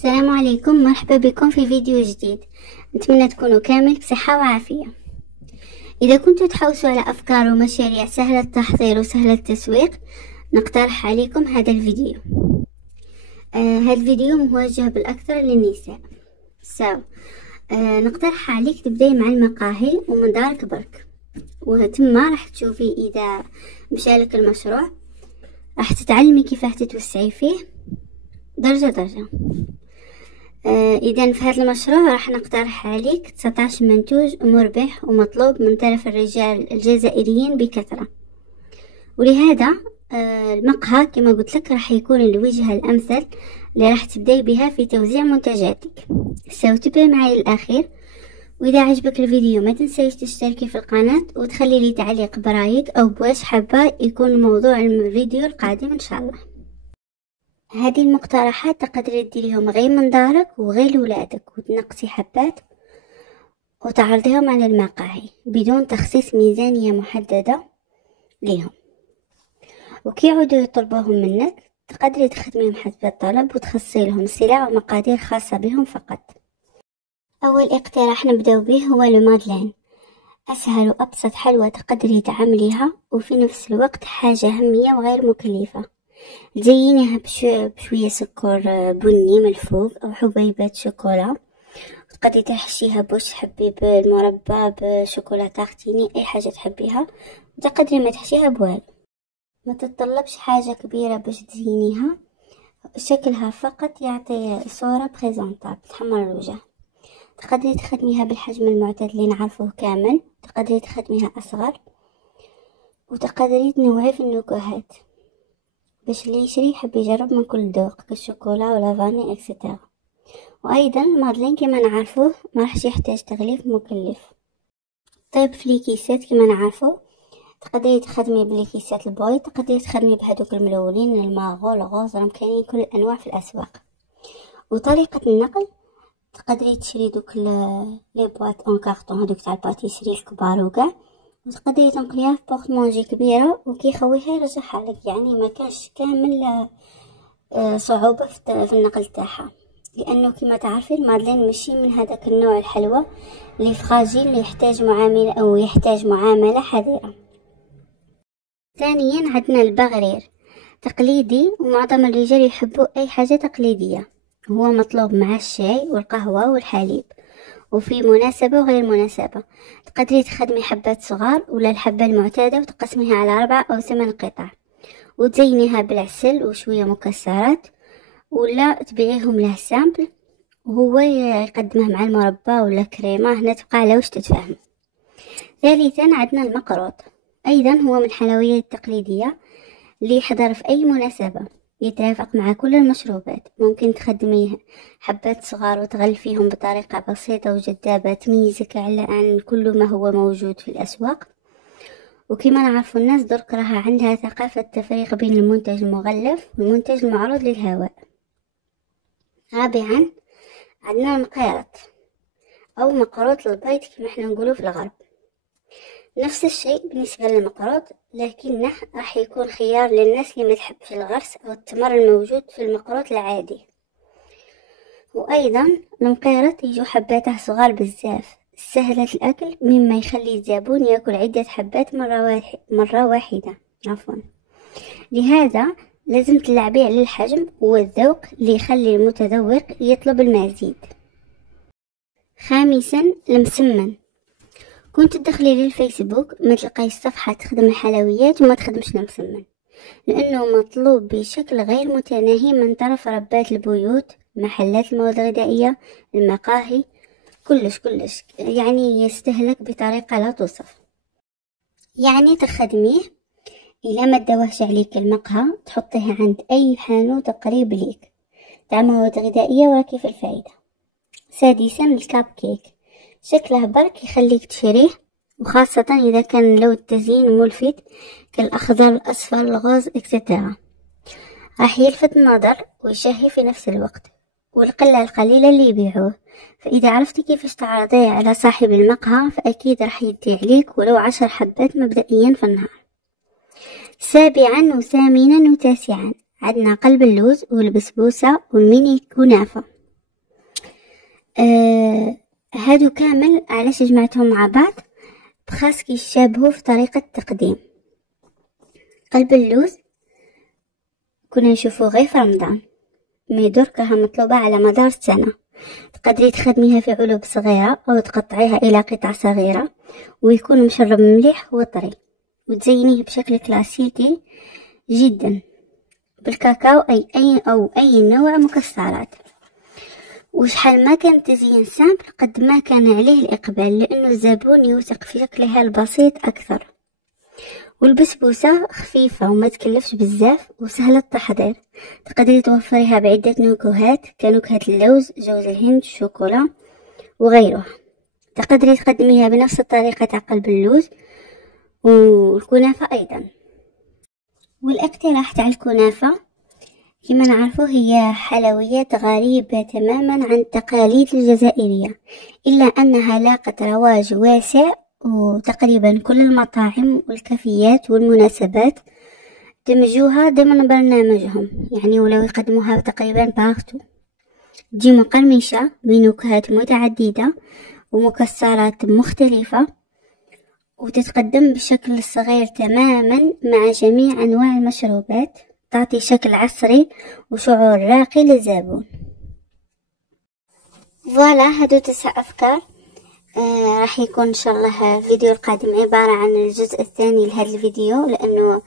السلام عليكم، مرحبا بكم في فيديو جديد. نتمنى تكونوا كامل بصحة وعافية. إذا كنتوا تحوسوا على أفكار ومشاريع سهلة التحضير وسهلة التسويق، نقترح عليكم هذا الفيديو. هذا الفيديو موجه بالأكثر للنساء. نقترح عليك تبدأي مع المقاهي ومن دارك برك، وثم راح تشوفي إذا مشالك المشروع راح تتعلمي كيف تتوسعي فيه درجة درجة. إذا في هذا المشروع راح نقترح عليك 19 منتوج مربح ومطلوب من طرف الرجال الجزائريين بكثرة، ولهذا المقهى كما قلت لك راح يكون الوجهة الأمثل اللي راح تبدأي بها في توزيع منتجاتك. تبقي معي للأخير، وإذا عجبك الفيديو ما تنسيش تشتركي في القناة وتخلي لي تعليق برايك أو بواش حابة يكون موضوع الفيديو القادم إن شاء الله. هذه المقترحات تقدري تديريهم غير من دارك وغير لولادك، وتنقصي حبات وتعرضيهم على المقاهي بدون تخصيص ميزانية محددة ليهم، وكي يعودوا يطلبوهم منك تقدري تخدميهم حسب الطلب وتخصصي لهم سلع ومقادير خاصة بهم فقط. أول اقتراح نبدأ به هو المادلين، أسهل وأبسط حلوى تقدري تعمليها وفي نفس الوقت حاجة همية وغير مكلفة. تزينيها بشوية سكر بني من الفوق أو حبيبات شوكولا، وتقدري تحشيها بوش تحبي بالمربى بشوكولاتة اختيني أي حاجة تحبيها، وتقدري ما تحشيها بوالو. ما تتطلبش حاجة كبيرة باش تزينيها، شكلها فقط يعطي صورة بريزونطابل تحمر الوجه. تقدري تخدميها بالحجم المعتاد اللي نعرفه كامل، تقدري تخدميها أصغر، وتقدري تنوعي في النكهات باش اللي يشري يحب يجرب من كل ذوق كالشوكولا ولا فاني اكسترا. وايضا المادلين كما نعرفوه ما راحش يحتاج تغليف مكلف. طيب في الكيسات كما نعرفو تقدري تخدمي بالكيسات البوي، تقدري تخدمي بهذوك الملونين الماغو الغوز، راهم كاينين كل الانواع في الاسواق. وطريقه النقل تقدري تشري دوك لي بواط اون كارطون هذوك تاع الباتيسري الكبار وكاع، وتقدري تنقليها في بورت مونجي كبيره وكي يخويها يرجعها لك، يعني ما كانش كامل صعوبه في النقل تاعها، لانه كما تعرفي المادلين ماشي من هذاك النوع الحلوى اللي فراجيل اللي يحتاج معامله او يحتاج معامله حذره. ثانيا عندنا البغرير تقليدي، ومعظم الرجال يحبوا اي حاجه تقليديه، هو مطلوب مع الشاي والقهوه والحليب، وفي مناسبة وغير مناسبة. تقدري تخدمي حبات صغار ولا الحبة المعتادة وتقسميها على 4 أو 8 قطع، وتزينيها بالعسل وشوية مكسرات، ولا تبيعيهم له سامبل وهو يقدمه مع المربى ولا كريمة، هنا تبقى على وش تتفهم. ثالثا عندنا المقروط، أيضا هو من الحلويات التقليدية اللي يحضر في أي مناسبة، يترافق مع كل المشروبات. ممكن تخدميه حبات صغار وتغلفيهم بطريقة بسيطة وجذابة تميزك عن كل ما هو موجود في الأسواق. وكما نعرف الناس درك راها عندها ثقافة التفريق بين المنتج المغلف والمنتج المعروض للهواء. رابعا عندنا المقيرط أو مقروط البيض كما احنا نقوله في الغرب، نفس الشيء بالنسبة للمقروط، لكنه راح يكون خيار للناس اللي ما تحبش الغرس أو التمر الموجود في المقروط العادي. وأيضا المقيرط يجو حباته صغار بزاف سهلة الأكل، مما يخلي الزبون يأكل عدة حبات مرة واحدة لهذا لازم تلعبي على الحجم والذوق اللي يخلي المتذوق يطلب المزيد. خامسا المسمن، كنت تدخلي للفيسبوك ما تلقايش صفحة تخدم الحلويات وما تخدمش المسمن، لأنه مطلوب بشكل غير متناهي من طرف ربات البيوت، محلات المواد الغذائية، المقاهي، كلش يعني يستهلك بطريقة لا توصف. يعني تخدميه إلى ما تدوهش عليك المقهى تحطيه عند أي حانوت قريب ليك تاع مواد غذائية وراكي في الفائدة. سادسا الكاب كيك، شكله برك يخليك تشريه، وخاصة إذا كان لو التزيين ملفت كالأخضر الأصفر الغوز اكسترا، راح يلفت النظر ويشهي في نفس الوقت، والقلة القليلة اللي يبيعوه. فإذا عرفتي كيفاش تعرضيه على صاحب المقهى فأكيد راح يدي عليك ولو 10 حبات مبدئيا في النهار. سابعا وثامنا وتاسعا عندنا قلب اللوز والبسبوسة والميني كنافة. هادو كامل علاش جمعتهم مع بعض بخاص يشابهوا في طريقة التقديم. قلب اللوز كنا نشوفوه غير في رمضان، مي درك راها مطلوبة على مدار السنة. تقدري تخدميها في علب صغيرة أو تقطعيها إلى قطع صغيرة ويكون مشرب مليح وطري، وتزينيه بشكل كلاسيكي جدا بالكاكاو أو أي نوع مكسرات. وشحال ما كان التزيين سامبل قد ما كان عليه الإقبال، لأنه الزبون يوثق في شكلها البسيط أكثر. والبسبوسة خفيفة وما تكلفش بزاف وسهلة التحضير، تقدري توفريها بعدة نكهات كنكهة اللوز، جوز الهند، الشوكولا وغيرها. تقدري تقدميها بنفس الطريقة تاع قلب اللوز والكنافة أيضا. والاقتراح تاع الكنافة كما نعرفه هي حلويات غريبة تماما عن التقاليد الجزائرية، إلا أنها لاقت رواج واسع، وتقريبا كل المطاعم والكافيات والمناسبات دمجوها ضمن برنامجهم، يعني ولو يقدموها تقريبا بارتو. تجي مقرمشة بنكهات متعددة ومكسرات مختلفة، وتتقدم بشكل صغير تماما مع جميع أنواع المشروبات، تعطي شكل عصري وشعور راقي للزبون. فوالا هادو 9 أفكار. راح يكون إن شاء الله الفيديو القادم عبارة عن الجزء الثاني لهذا الفيديو، لأنه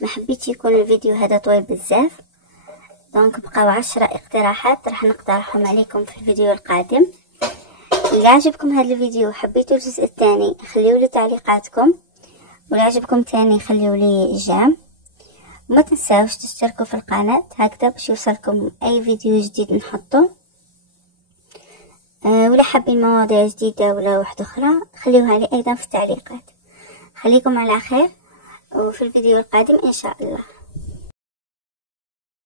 ما حبيت يكون الفيديو هذا طويل بزاف. دونك بقاو 10 اقتراحات راح نقترحهم عليكم في الفيديو القادم. إذا عجبكم هذا الفيديو حبيتوا الجزء الثاني خليوا لي تعليقاتكم، ولا عجبكم تاني خليوا لي إعجاب. وما تنساوش تشتركوا في القناة هكذا باش يوصلكم أي فيديو جديد نحطه. ولا حابين مواضيع جديدة ولا واحدة أخرى خليوها لي أيضا في التعليقات. خليكم على خير وفي الفيديو القادم إن شاء الله.